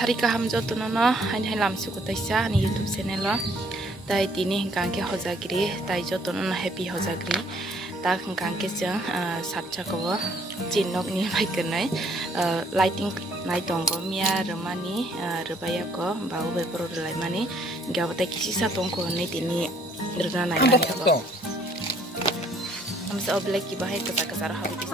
sari kaham joto no hain hain lam suku taisa ni YouTube channel lo tai tini hingkangke hojagri tai joto no happy hojagri ta hingkangke jeng satcha ko jinok ni bai kenai lighting nai tongo mia remani rebaya ko bau be pro relai mani gawate kisi sa tongko ni tini rena nai mani ko amsa oblek ki bahai kasa habis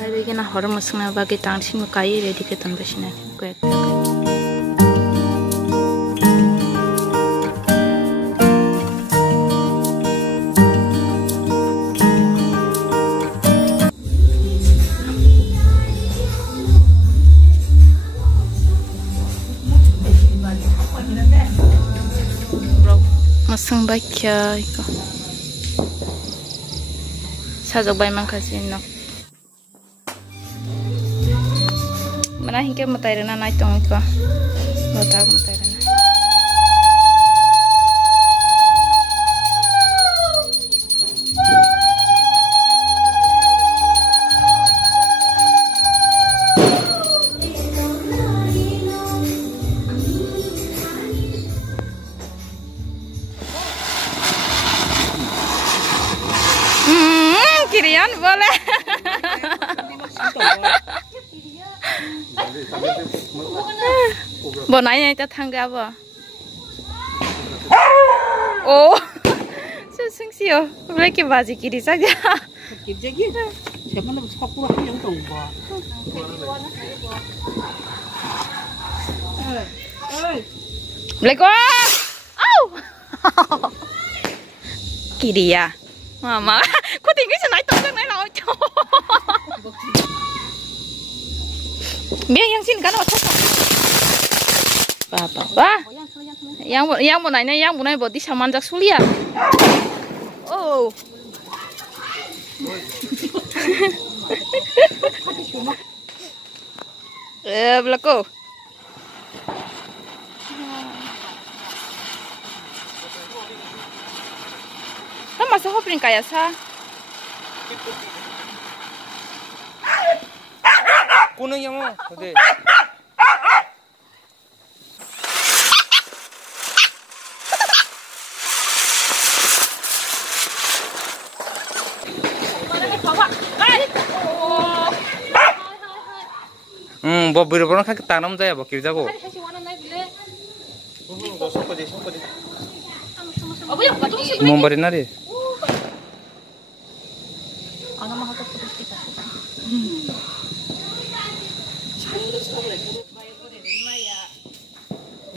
kayak begini horor musuhnya bagi tangsi mukai ready ke tanpa sini kayak musuh baik ya itu sajak bayi makasih nak mana hingga matairana naik tong itu botak matairana kirian boleh bonanya itu tangga apa? Oh, sesungguhnya mereka bazi kiri saja. Kiri saja. Siapa nak sepak kurang yang tahu bah. Bleko, oh, kiri ya, mama. Kau tinggi senai tongkang naik laut. Biar yang sini kan apa? Wah, yang mau nanya bodi saman jak sulia. Oh, belako. Kamu masih hoping kayak sa? Kuno yang mau, oke. Bobir orang kan ketanam saya, bakir jago. Mau beri nari.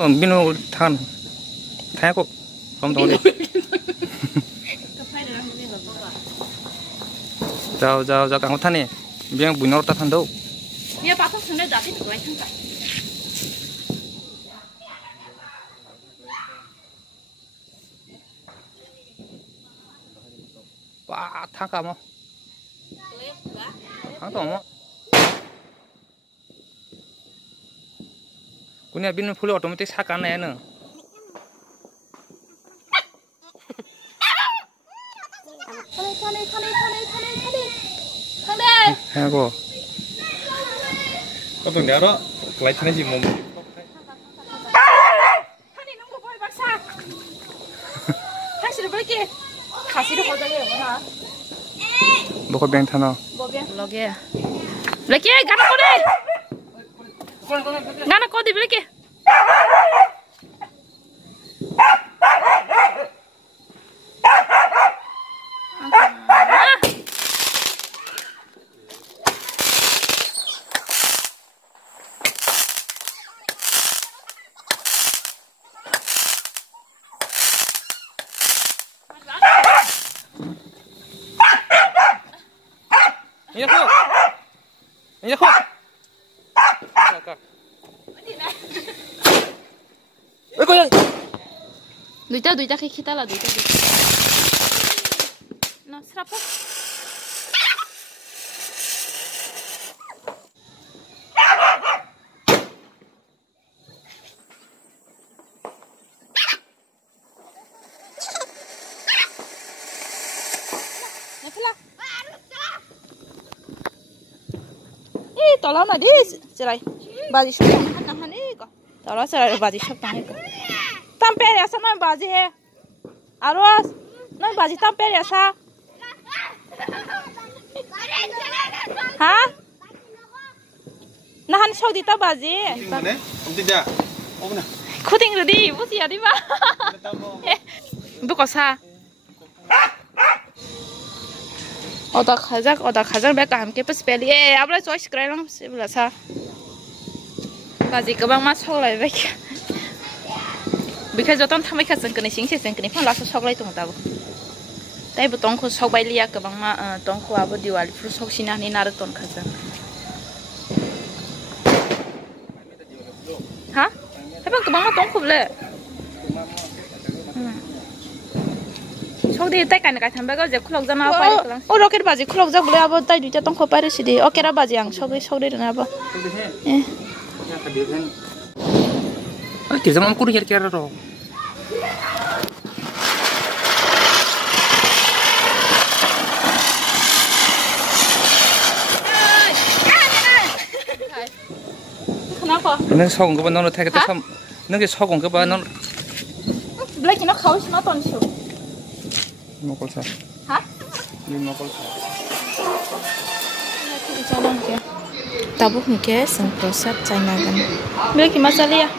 Binu tan, tanya kok, kamu tahu deh. Jauh, kamu tanya, biang bunyi orang tan tahu. Dia pasang sudah jadi tuh lagi kan? Wah, tak kamu. Kamu tahu mau? Kunya binu full otomatis sakan ya nih. Ya kok. Apa yang dia kelihatan sih mau. Tadi nunggu boy baksa. Kasih dulu lagi. Kasih dulu aja ya, mana? Bokor beng thano. Lagi. Lagi, gana kau deh. Gana kau deh lagi. Ini kok. Ini kok. Duita kayak kita lah, duita. Nah, serapa? tolong na dis cerai baji shop na hani ko tolong cerai baji shop tang ko tampe ya sa noi baji he aros noi baji tampe ya sa ha na han shop dita baji Mana? Om tidak. Om na. khuding rồi đi bút gì đi ba bút có xa oda khazak be kaham ke pas peli abla choice krai lang se bla sa baji kabang ma chok lai be bikai joton thamai kha sing kani sing se sing kani phang la sok lai tung ta bo tai bu tong ko sok bai liya kabang ma tong ko abo diwali fru sok sina ni nar ton khazak ha Habang kabang ma tong khub le Sokdi tai kan ka thamba ga je khulok jana pa ri o rocket baji khulok jak bole abo tai duita tong khopare sidi o kera baji ang sokdi na abo Ki zaman kur yer kera ro. Kenapa? Nang sogong ke non thai ke sam. Nang ke sogong ke ba non Black ina khau sima ton shu. mokol sa. Ha? Ni mokol sa. Tabu ke sang prosat China kan. Black masalia.